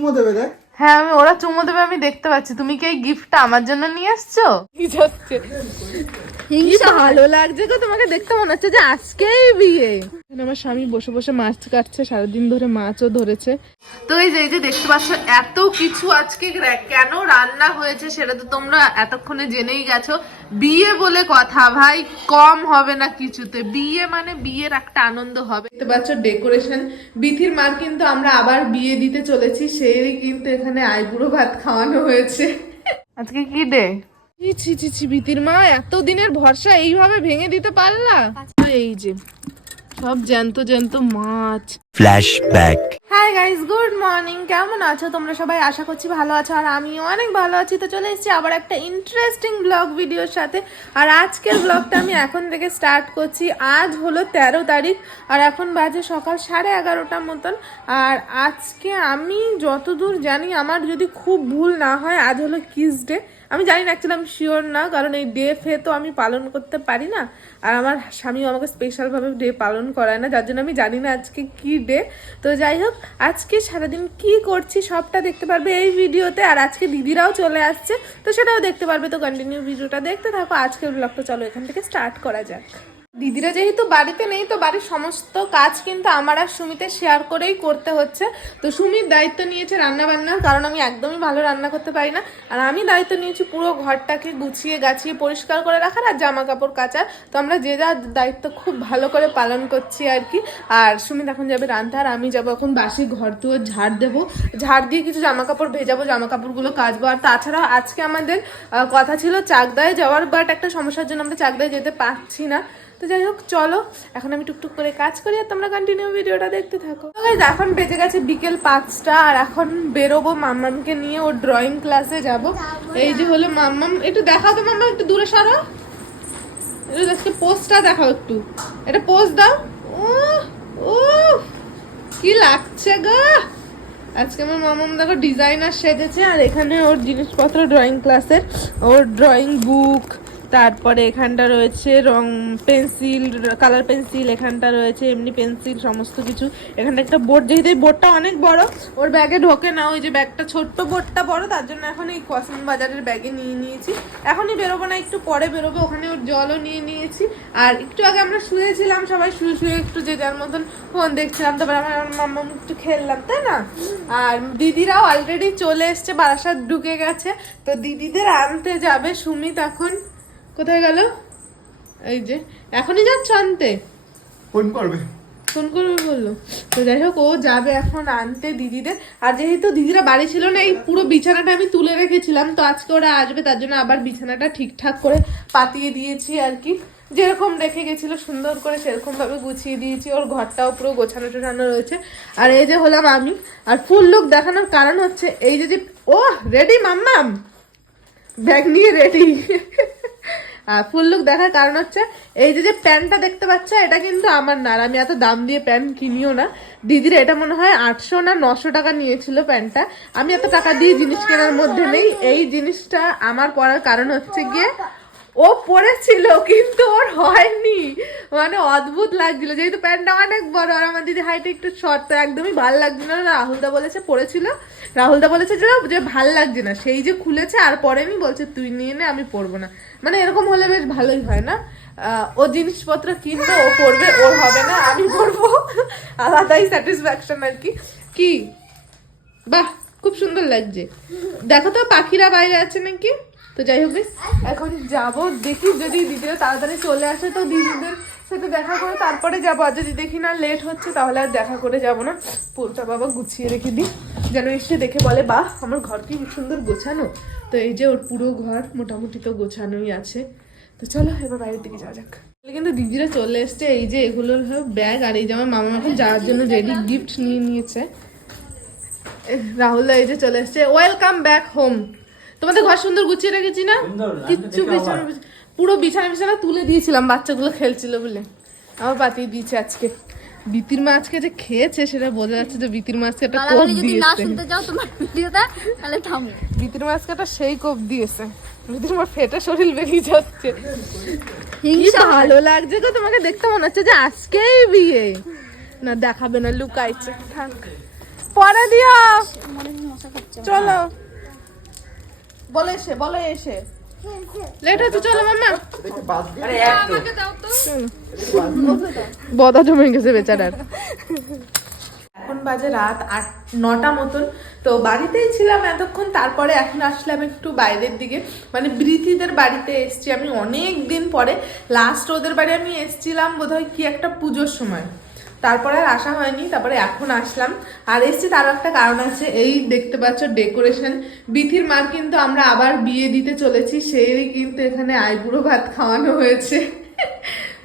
চুমো দেবে দেখ। হ্যাঁ আমি ওরা চুমো দেবে আমি দেখতে পাচ্ছি। তুমি কি এই গিফটটা আমার জন্য নিয়ে এসছো? ভালো লাগছে গো তোমাকে দেখতে মনে হচ্ছে যে আজকেই বিয়ে। আমার স্বামী বসে বসে মাছ কাটছে সারাদিন ধরে মাছও ধরেছে। তো এই যে দেখতে পাচ্ছ এত কিছু আজকে কেন রান্না হয়েছে সেটা তো তোমরা এতক্ষণে জেনেই গেছো। বিয়ে বলে কথা ভাই কম হবে না কিছুতে। বিয়ে মানে বিয়ের একটা আনন্দ হবে। দেখতে পাচ্ছ ডেকোরেশন। বিথির মার কিন্তু আমরা আবার বিয়ে দিতে চলেছি সেই কিন্তু এখানে আইবুড়ো ভাত খাওয়ানো হয়েছে। আজকে কি ডে ছি ছি ছি বিতির মা এত দিনের ভরসা এইভাবে ভেঙে দিতে পারলা? এই যে সব জ্যান্ত জ্যান্ত মাছ। Flashback. Hi guys good morning কেমন আছো তোমরা সবাই? আশা করছি ভালো আছো আর আমিও অনেক ভালো আছি। তো চলে এসেছি আবার একটা ইন্টারেস্টিং ব্লগ ভিডিওর সাথে। আর আজকের ব্লগটা আমি এখন থেকে স্টার্ট করছি। আজ হলো তেরো তারিখ আর এখন বাজে সকাল সাড়ে এগারোটার মতন। আর আজকে আমি যতদূর জানি আমার যদি খুব ভুল না হয় আজ হলো কিস ডে আমি জানি না অ্যাকচুয়ালি আমি শিওর না, কারণ এই ডে ফে তো আমি পালন করতে পারি না। আর আমার স্বামীও আমাকে স্পেশালভাবে ডে পালন করায় না, যার জন্য আমি জানি না আজকে কি ডে তো যাই হোক, আজকে সারাদিন কি করছি সবটা দেখতে পারবে এই ভিডিওতে, আর আজকে দিদিরাও চলে আসছে, তো সেটাও দেখতে পারবে। তো কন্টিনিউ ভিডিওটা দেখতে থাকো, আজকের ব্লগটা চলো এখান থেকে স্টার্ট করা যাক। দিদিরা যেহেতু বাড়িতে নেই, তো বাড়ির সমস্ত কাজ কিন্তু আমার আর সুমিতে শেয়ার করেই করতে হচ্ছে। তো সুমির দায়িত্ব নিয়েছে রান্না বান্নার কারণ আমি একদমই ভালো রান্না করতে পারি না। আর আমি দায়িত্ব নিয়েছি পুরো ঘরটাকে গুছিয়ে, গাছিয়ে, পরিষ্কার করে রাখার আর জামা কাপড় কাচার। তো আমরা যে যার দায়িত্ব খুব ভালো করে পালন করছি আর কি। আর সুমিত এখন যাবে রান্না আর আমি যাব এখন বাসি ঘর দুয়ার ঝাড় দেবো। ঝাড় দিয়ে কিছু জামা কাপড় ভেজাবো জামা কাপড়গুলো কাচবো। আর তাছাড়াও আজকে আমাদের কথা ছিল চাকদায় যাওয়ার বাট একটা সমস্যার জন্য আমরা চাকদায় যেতে পারছি না। তো যাই হোক, চলো, এখন আমি টুকটুক করে কাজ করি আর তোমরা কন্টিনিউ ভিডিওটা দেখতে থাকো। এখন বেজে গেছে বিকেল পাঁচটা আর এখন বেরোবো মাম্মামকে নিয়ে, ওর ড্রয়িং ক্লাসে যাব। এই যে হলো মাম্মাম, একটু দেখাও তো মাম্মা একটু দূরে সরো। একটু আজকে পোস্টটা দেখাও একটু। এটা পোস্ট দাও। ও ও কি লাগছে গো। আজকে আমার মামাম দেখো ডিজাইনার সেজেছে আর এখানে ওর জিনিসপত্র ড্রয়িং ক্লাসের ওর ড্রয়িং বুক তারপরে এখানটা রয়েছে রং পেন্সিল, কালার পেন্সিল, এখানটা রয়েছে এমনি পেন্সিল, সমস্ত কিছু। এখানটা একটা বোর্ড, যেহেতু এই বোর্ডটা অনেক বড়, ওর ব্যাগে ঢোকে না, ওই যে ব্যাগটা, ছোট্ট বোর্ডটা বড়, তার জন্য এখন এই কসম বাজারের ব্যাগে নিয়ে নিয়েছি। এখনই বেরোবো না, একটু পরে বেরোবো, ওখানে ওর জলও নিয়ে নিয়েছি। আর একটু আগে আমরা শুয়েছিলাম, সবাই শুয়ে শুয়ে একটু যে যার মতন ফোন দেখছিলাম, তারপরে আমার মাম্মা একটু খেললাম, তাই না? আর দিদিরাও অলরেডি চলে এসছে, বারাসাত ঢুকে গেছে, তো দিদিদের আনতে যাবে সুমিত এখন। কোথায় গেল? এই যে এখনই যাচ্ছ আনতে? ফোন করবে। ফোন করবে বলল। তো যাই হোক ও যাবে এখন আনতে দিদিদের। আর যেহেতু দিদিরা বাড়ি ছিল না এই পুরো বিছানাটা আমি তুলে রেখেছিলাম। তো আজকে ওরা আসবে তার জন্য আবার বিছানাটা ঠিকঠাক করে পাতিয়ে দিয়েছি আর কি। যেরকম রেখে গেছিল সুন্দর করে সেরকম ভাবে গুছিয়ে দিয়েছি। ওর ঘরটাও পুরো গোছানো টোছানো রয়েছে। আর এই যে হলাম আমি। আর ফুল লুক দেখানোর কারণ হচ্ছে এই যে যে ও রেডি মাম্মাম? ব্যাগ নিয়ে রেডি ফুল লুক দেখার কারণ হচ্ছে, এই যে যে প্যান্টটা দেখতে পাচ্ছ, এটা কিন্তু আমার না, আর আমি এত দাম দিয়ে প্যান্ট কিনিও না। দিদির এটা মনে হয় আটশো না নশো টাকা নিয়েছিল প্যান্টটা। আমি এত টাকা দিয়ে জিনিস কেনার মধ্যে নেই। এই জিনিসটা আমার পরার কারণ হচ্ছে গিয়ে ও পরেছিল কিন্তু ওর হয়নি। মানে অদ্ভুত লাগছিল। যেহেতু প্যান্টটা অনেক বড়, আর আমার দিদি হাইটে একটু শর্ট তো একদমই ভালো লাগছিল না। রাহুলদা বলেছে পরেছিল রাহুলদা বলেছে যে ভালো লাগছে না। সেই যে খুলেছে, আর পরেনি বলছে, তুই নিয়ে নে, আমি পরবো না। মানে এরকম হলে বেশ ভালোই হয় না? ও জিনিসপত্র কিনবে, ও পরবে ওর হবে না, আমি পরবো। আলাদাই স্যাটিসফ্যাকশন আর কি। কি? বাহ, খুব সুন্দর লাগছে। দেখো তো, পাখিরা বাইরে আছে নাকি? তো যাই হোক এখন যাব। দেখি যদি দিদিরা তাড়াতাড়ি চলে আসে তো দিদিদের সাথে দেখা করে তারপরে যাব। আর যদি দেখি না লেট হচ্ছে, তাহলে আর দেখা করে যাব না। পুরোটা বাবা গুছিয়ে রেখে দিই। যেন এসে দেখে বলে, বাহ, আমার ঘর কি সুন্দর গোছানো। তো এই যে ওর পুরো ঘর, মোটামুটি তো গোছানোই আছে। তো চলো, এবার বাইরের দিকে যাওয়া যাক। কিন্তু দিদিরা চলে এসছে। এই যে এগুলো ব্যাগ আর এই যে আমার মামা এখন যাওয়ার জন্য রেডি গিফট নিয়ে নিয়েছে। রাহুল এই যে চলে এসছে। ওয়েলকাম ব্যাক হোম তোমাদের ঘর সুন্দর গুছিয়ে রেখেছি না? কিচ্ছু বিছানা পুরো বিছানা বিছানা তুলে দিয়েছিলাম বাচ্চাগুলো খেলছিল বলে। আমার পাতিয়ে দিয়েছে আজকে। বিতির মা আজকে যে খেয়েছে সেটা বোঝা যাচ্ছে যে বিতির মাছকে একটা কোপ যদি না দিয়েছে। শুনতে চাও তোমার ভিডিওটা তাহলে থামো। বিতির মাছকে একটা সেই কোপ দিয়েছে। বিতির মা ফেটে শরীর বেরিয়ে যাচ্ছে। কি ভালো লাগছে গো তোমাকে দেখতে মনে হচ্ছে যে আজকেই বিয়ে। না দেখাবে না লুকাইছে। থাক। পরে দিও। চলো। বলে এসে বলে এসে। লেট হচ্ছে চলো মাম্মা। বদা জমে গেছে বেচারার। এখন বাজে রাত আট নটা মতন। তো বাড়িতেই ছিলাম এতক্ষণ তারপরে এখন আসলাম একটু বাইরের দিকে। মানে বৃথিদের বাড়িতে এসছি আমি অনেক দিন পরে। লাস্ট ওদের বাড়ি আমি এসছিলাম বোধহয় কি একটা পুজোর সময়। তারপরে আর আসা হয়নি, তারপরে এখন আসলাম। আর এসছি তার একটা কারণ আছে, এই দেখতে পাচ্ছ ডেকোরেশন। বিথির মার কিন্তু আমরা আবার বিয়ে দিতে চলেছি, সেই কিন্তু এখানে আইবুড়ো ভাত খাওয়ানো হয়েছে।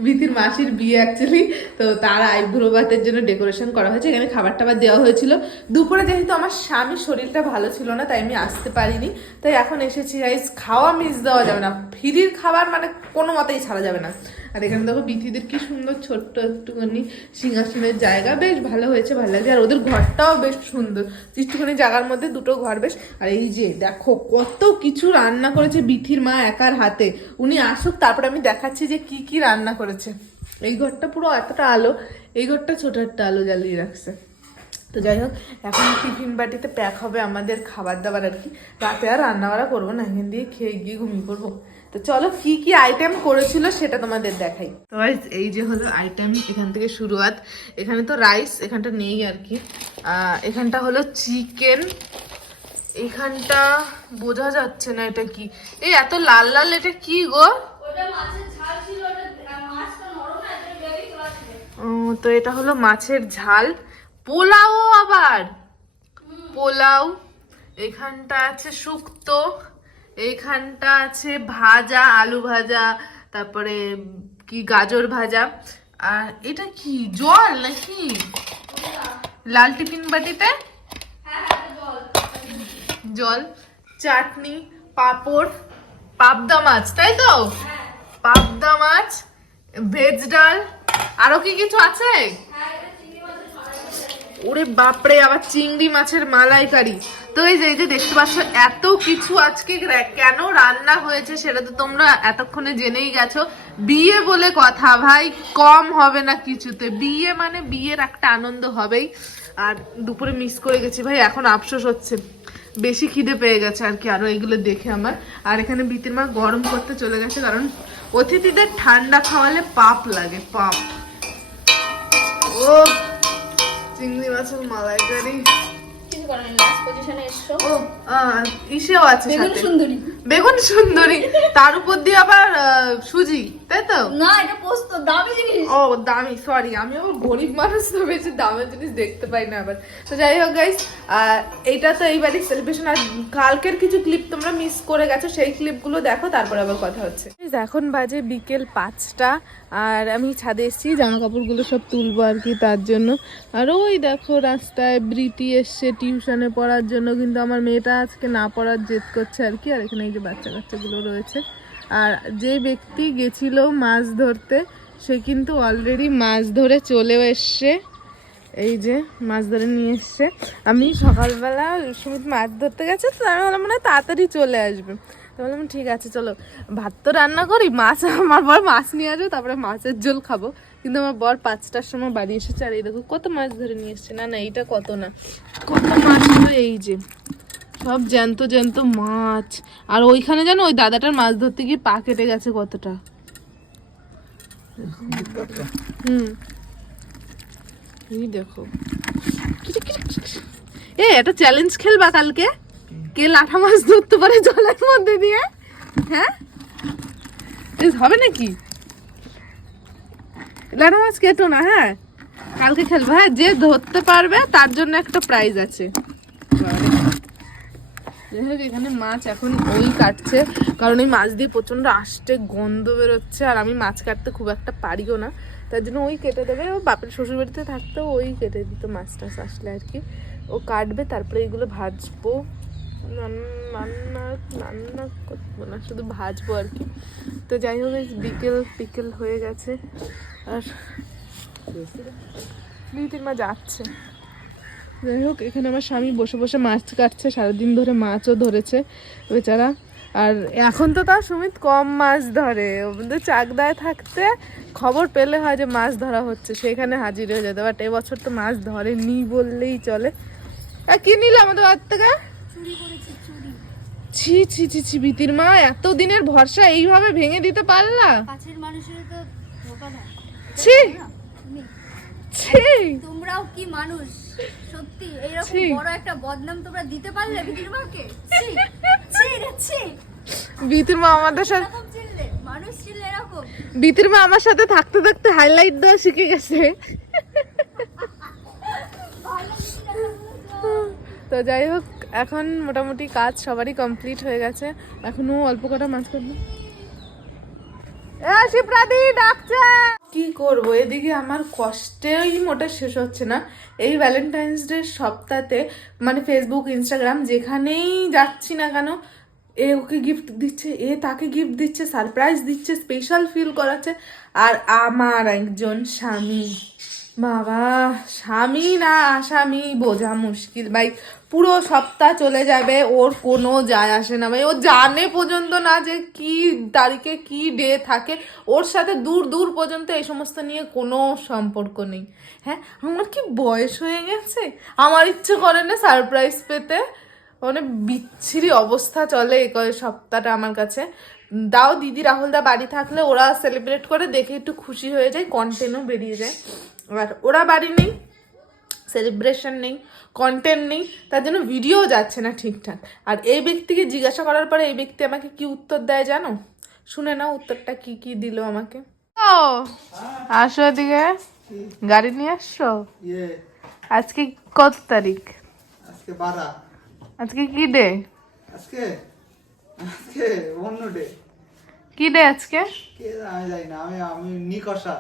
বিথির মাসির বিয়ে অ্যাকচুয়ালি তো তার আইবুড়ো ভাতের জন্য ডেকোরেশন করা হয়েছে। এখানে খাবার টাবার দেওয়া হয়েছিল। দুপুরে যেহেতু আমার স্বামীর শরীরটা ভালো ছিল না, তাই আমি আসতে পারিনি। তাই এখন এসেছি গাইস খাওয়া মিস দেওয়া যাবে না। ফ্রির খাবার মানে কোনো মতেই ছাড়া যাবে না। আর এখানে দেখো বিথিদের কি সুন্দর ছোট্ট একটুখানি সিংহাসনের জায়গা, বেশ ভালো হয়েছে, ভালো লাগছে। আর ওদের ঘরটাও বেশ সুন্দর। একটুখানি জায়গার মধ্যে দুটো ঘর বেশ। আর এই যে, দেখো কত কিছু রান্না করেছে বিথির মা একার হাতে। উনি আসুক, তারপরে আমি দেখাচ্ছি যে কি কি রান্না করেছে। এই ঘরটা পুরো এতটা আলো, এই ঘরটা ছোট একটা আলো জ্বালিয়ে রাখছে। তো যাই হোক, এখন টিফিন বাটিতে প্যাক হবে আমাদের খাবার দাবার আর কি। রাতে আর রান্না বান্না করব না, এখান দিয়ে খেয়ে গিয়ে ঘুমিয়ে পড়ব। তো চলো কি কি আইটেম করেছিল সেটা তোমাদের দেখাই। তো এই যে হলো আইটেম এখান থেকে শুরুয়াত। এখানে তো রাইস এখানটা নেই আর কি এখানটা হলো চিকেন এখানটা বোঝা যাচ্ছে না এটা কি। এই এত লাল লাল এটা কি গো? তো এটা হলো মাছের ঝাল। পোলাও আবার। পোলাও। এখানটা আছে শুক্তো। এইখানটা আছে ভাজা, আলু ভাজা, তারপরে কি গাজর ভাজা। আর এটা কি? জল নাকি? লাল টিফিন বাটিতে? জল, চাটনি, পাঁপড়, পাবদা মাছ, তাই তো? পাবদা মাছ, ভেজ ডাল, আরও কি কিছু আছে? ওরে বাপরে, আবার চিংড়ি মাছের মালাইকারি। তো এই যে এই যে দেখতে পাচ্ছ, এত কিছু আজকে কেন রান্না হয়েছে সেটা তো তোমরা এতক্ষণে জেনেই গেছো। বিয়ে বলে কথা, ভাই, কম হবে না কিছুতে। বিয়ে মানে বিয়ের একটা আনন্দ হবেই। আর দুপুরে মিস করে গেছি, ভাই, এখন আফসোস হচ্ছে। বেশি খিদে পেয়ে গেছে আর কি, আরও এগুলো দেখে আমার। আর এখানে বিতির মা গরম করতে চলে গেছে, কারণ অতিথিদের ঠান্ডা খাওয়ালে পাপ লাগে, পাপ। ও চিংড়ি মাছের মালাইকারি। ও ইসেও আছে সাথে? সুন্দরী। বেগুন সুন্দরী। তার উপর দিয়ে আবার সুজি তাই তো? না এটা পোস্ত দামি জিনিস। ও দামি সরি আমি আবার গরিব মানুষ তো বেশি দামের জিনিস দেখতে পাই না আবার। তো যাই হোক গাইস এইটা তো এই বাড়ির সেলিব্রেশন আর কালকের কিছু ক্লিপ তোমরা মিস করে গেছো সেই ক্লিপগুলো দেখো তারপর আবার কথা হচ্ছে। এখন বাজে বিকেল পাঁচটা। আর আমি ছাদে এসেছি, জামা কাপড়গুলো সব তুলবো আর কি তার জন্য। আর ওই দেখো রাস্তায় বৃতি এসছে টিউশনে পড়ার জন্য, কিন্তু আমার মেয়েটা আজকে না পড়ার জেদ করছে আর কি। আর এখানে এই যে বাচ্চা কাচ্চাগুলো রয়েছে। আর যে ব্যক্তি গেছিল মাছ ধরতে, সে কিন্তু অলরেডি মাছ ধরে চলেও এসছে। এই যে মাছ ধরে নিয়ে এসছে। আমি সকালবেলা, সুমিত মাছ ধরতে গেছে তো আমি বললাম মনে হয় তাড়াতাড়ি চলে আসবে। তো বললাম, ঠিক আছে, চলো। ভাত তো রান্না করি, মাছ, আমার বর মাছ নিয়ে আসবে, তারপরে মাছের ঝোল খাব। কিন্তু আমার বর পাঁচটার সময় বাড়ি এসেছে, আর এই দেখো কত মাছ ধরে নিয়ে এসছে। না না, এইটা কত না, কত মাছ হলো এই যে। সব জ্যান্ত জ্যান্ত মাছ। আর ওইখানে জানো, ওই দাদাটার মাছ ধরতে গিয়ে পা কেটে গেছে কতটা। হুম। এই দেখো। এ, একটা চ্যালেঞ্জ খেলবা কালকে? কে লাঠা মাছ ধরতে পারে জলের মধ্যে দিয়ে? হ্যাঁ? হবে নাকি? লাঠা মাছ কেটো না হ্যাঁ? কালকে খেলব হ্যাঁ যে ধরতে পারবে তার জন্য একটা প্রাইজ আছে। যাই এখানে মাছ এখন ওই কাটছে কারণ এই মাছ দিয়ে প্রচণ্ড আষ্টে গন্ধ বেরোচ্ছে আর আমি মাছ কাটতে খুব একটা পারিও না। তার জন্য ওই কেটে দেবে ও বাপের শ্বশুর বাড়িতে থাকতো ওই কেটে দিত মাছ টাছ আসলে আর কি। ও কাটবে তারপরে এগুলো ভাজবো। রান্না রান্না করব না, শুধু ভাজবো আর কি। তো যাই হোক বিকেল বিকেল হয়ে গেছে। আর বিউটির মা যাচ্ছে। যাই হোক, এখানে আমার স্বামী বসে বসে মাছ কাটছে, সারাদিন ধরে মাছও ধরেছে বেচারা। আর এখন তো তাও সুমিত কম মাছ ধরে। চাকদায় থাকতে খবর পেলে হয় যে মাছ ধরা হচ্ছে। সেখানে হাজির হয়ে যেত বাট এবছর তো মাছ ধরেনি বললেই চলে। কি নিলে আমাদের বাড়ি থেকে ছি ছি ছি ছি বিতির মা এত দিনের ভরসা এইভাবে ভেঙে দিতে পারলা? কাছের মানুষের তো ধোকা দেয় ছি। ছি। তোমরাও কি মানুষ? সত্যি এইরকম ছি। বড় একটা বদনাম তোমরা দিতে পারলে বিদির মাকে? ছি ছি রে ছি। বিতির মা আমাদের সাথে এরকম মানুষ ছিল এরকম। বিতির মা আমার সাথে থাকতে থাকতে হাইলাইট দেওয়া শিখে গেছে। তো যাই হোক এখন মোটামুটি কাজ সবারই কমপ্লিট হয়ে গেছে। এখনও অল্প কটা মাছ করব। ডাকছে! কি করব? এদিকে আমার কষ্টেই মোটা শেষ হচ্ছে না। এই ভ্যালেন্টাইন্স ডে সপ্তাহে মানে ফেসবুক ইনস্টাগ্রাম যেখানেই যাচ্ছি না কেন, এ ওকে গিফট দিচ্ছে, এ তাকে গিফট দিচ্ছে সারপ্রাইজ দিচ্ছে স্পেশাল ফিল করাচ্ছে। আর আমার একজন স্বামী। বাবা, স্বামী না আসামি? বোঝা মুশকিল। ভাই, পুরো সপ্তাহ চলে যাবে, ওর কোনো যায় আসে না। ভাই, ও জানে পর্যন্ত না যে কি তারিখে কি ডে থাকে। ওর সাথে দূর দূর পর্যন্ত এই সমস্ত নিয়ে কোনো সম্পর্ক নেই। হ্যাঁ আমার কি বয়স হয়ে গেছে? আমার ইচ্ছে করে না সারপ্রাইজ পেতে। মানে বিচ্ছিরি অবস্থা চলে এই কয় সপ্তাহটা আমার কাছে। দাও, দিদি রাহুলদা বাড়ি থাকলে ওরা সেলিব্রেট করে, দেখে একটু খুশি হয়ে যায় কন্টেন্টও বেরিয়ে যায়। আর ওরা বাড়ি নেই সেলিব্রেশন নেই কন্টেন্ট নেই তার জন্য ভিডিও যাচ্ছে না ঠিকঠাক। আর এই ব্যক্তিকে জিজ্ঞাসা করার পরে এই ব্যক্তি আমাকে কি উত্তর দেয় জানো? শুনে নাও উত্তরটা কি কি দিল আমাকে। ও আসো এদিকে। গাড়ি নিয়ে আসছো? ইয়ে। আজকে কত তারিখ? আজকে বারা। আজকে কি ডে আজকে? আজকে অন্য ডে কি ডে আজকে? কে আমি জানি না আমি আমি নিকষা।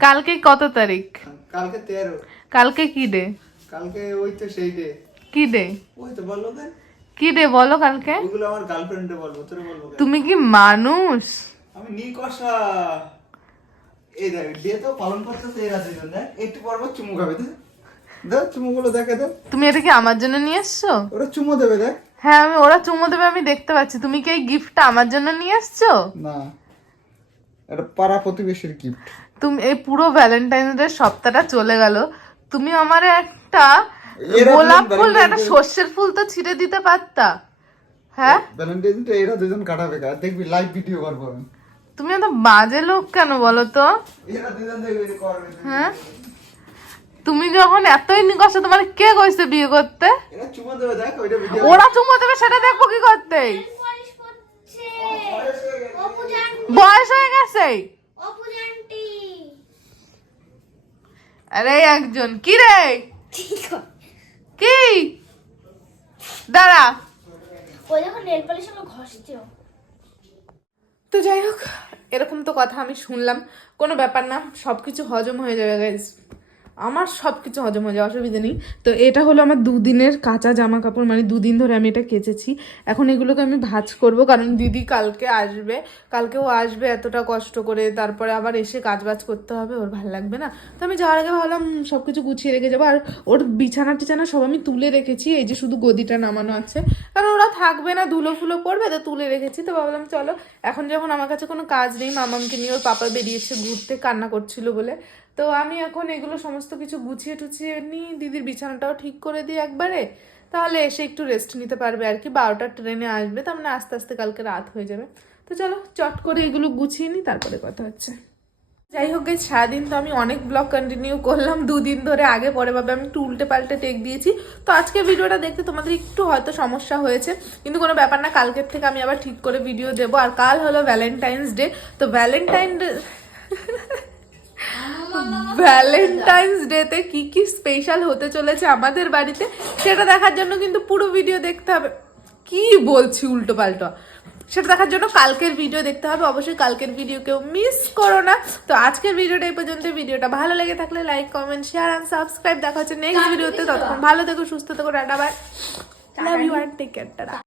কালকে কত তারিখ? কালকে তেরো। কালকে কি ডে কালকে ওই তো সেই ডে কি ডে ওই তো কেন কি ডে বলো কালকে? ওগুলো আমার গার্লফ্রেন্ডে বলব তোরে বলব তুমি কি মানুষ? আমি নিকষা। এই দেখ ডে তো পালন করতেছে এরা দেখ। একটু পর পর চুমু খাবে দেখ। দেখ চুমুগুলো দেখে দেখ। তুমি এটা কি আমার জন্য নিয়ে এসছো? ওরা চুমু দেবে দেখ। হ্যাঁ আমি ওরা চুমো দেবে আমি দেখতে পাচ্ছি। তুমি কি এই গিফটটা আমার জন্য নিয়ে এসছো? না। এটা পাড়া প্রতিবেশীর গিফট তুমি এই পুরো ভ্যালেন্টাইন্স ডে সপ্তাহটা চলে গেল। তুমি আমার একটা গোলাপ ফুল না একটা সর্ষের ফুল তো ছিঁড়ে দিতে পারতা? হ্যাঁ? ভ্যালেন্টাইন ডে এরা দুজন কাটাবে কার দেখবি লাইভ ভিডিও করব। তুমি এত বাজে লোক কেন বলো তো? এরা দুজন দেখবি করবে হ্যাঁ? তুমি যখন এতই নিকষ্ট তোমার কে কইছে বিয়ে করতে? এরা চুমু দেবে দেখ ওইটা ভিডিও ওরা চুমো দেবে সেটা দেখব কি করতে? বয়স হয়ে গেছে। আরে একজন। কি রে? কি? দাঁড়া। তো যাই হোক এরকম তো কথা আমি শুনলাম। কোনো ব্যাপার না সব কিছু হজম হয়ে যাবে গাইজ আমার সব কিছু হজম হয়ে যাওয়া অসুবিধা নেই। তো এটা হলো আমার দুদিনের কাঁচা জামা কাপড় মানে দুদিন ধরে আমি এটা কেচেছি। এখন এগুলোকে আমি ভাজ করব, কারণ দিদি কালকে আসবে। কালকেও আসবে, এতটা কষ্ট করে। তারপরে আবার এসে কাজ বাজ করতে হবে, ওর ভালো লাগবে না। তো আমি যাওয়ার আগে ভাবলাম সব কিছু গুছিয়ে রেখে যাব। আর ওর বিছানা টিছানা সব আমি তুলে রেখেছি, এই যে শুধু গদিটা নামানো আছে। কারণ ওরা থাকবে না, ধুলো ফুলো পড়বে, তো তুলে রেখেছি। তো ভাবলাম, চলো, এখন যখন আমার কাছে কোনো কাজ নেই, মামামকে নিয়ে ওর পাপা বেরিয়েছে, ঘুরতে, কান্না করছিল বলে। তো আমি এখন এগুলো সমস্ত কিছু গুছিয়ে টুছিয়ে নিই, দিদির বিছানাটাও ঠিক করে দিই একবারে, তাহলে এসে একটু রেস্ট নিতে পারবে আর কি বারোটার ট্রেনে আসবে, তার মানে আস্তে আস্তে কালকে রাত হয়ে যাবে। তো চলো চট করে এগুলো গুছিয়ে নিই, তারপরে কথা হচ্ছে। যাই হোক এই সারাদিন তো আমি অনেক ব্লগ কন্টিনিউ করলাম, দুদিন ধরে আগে পরে ভাবে আমি একটু উল্টে পাল্টে টেক দিয়েছি। তো আজকে ভিডিওটা দেখতে তোমাদের একটু হয়তো সমস্যা হয়েছে, কিন্তু কোনো ব্যাপার না, কালকের থেকে আমি আবার ঠিক করে ভিডিও দেবো। আর কাল হলো ভ্যালেন্টাইন্স ডে তো ভ্যালেন্টাইন ডে ভ্যালেন্টাইন্স ডেতে কি কি স্পেশাল হতে চলেছে আমাদের বাড়িতে সেটা দেখার জন্য কিন্তু পুরো ভিডিও দেখতে হবে। কি বলছি উল্টো পাল্টো? সেটা দেখার জন্য কালকের ভিডিও দেখতে হবে। অবশ্যই কালকের ভিডিও কেউ মিস করো না। তো আজকের ভিডিওটা এই পর্যন্ত। ভিডিওটা ভালো লেগে থাকলে like comment share and subscribe দেখা হচ্ছে নেক্সট ভিডিওতে ততক্ষণ ভালো থেকো সুস্থ থেকো tata bye love you and take care tata.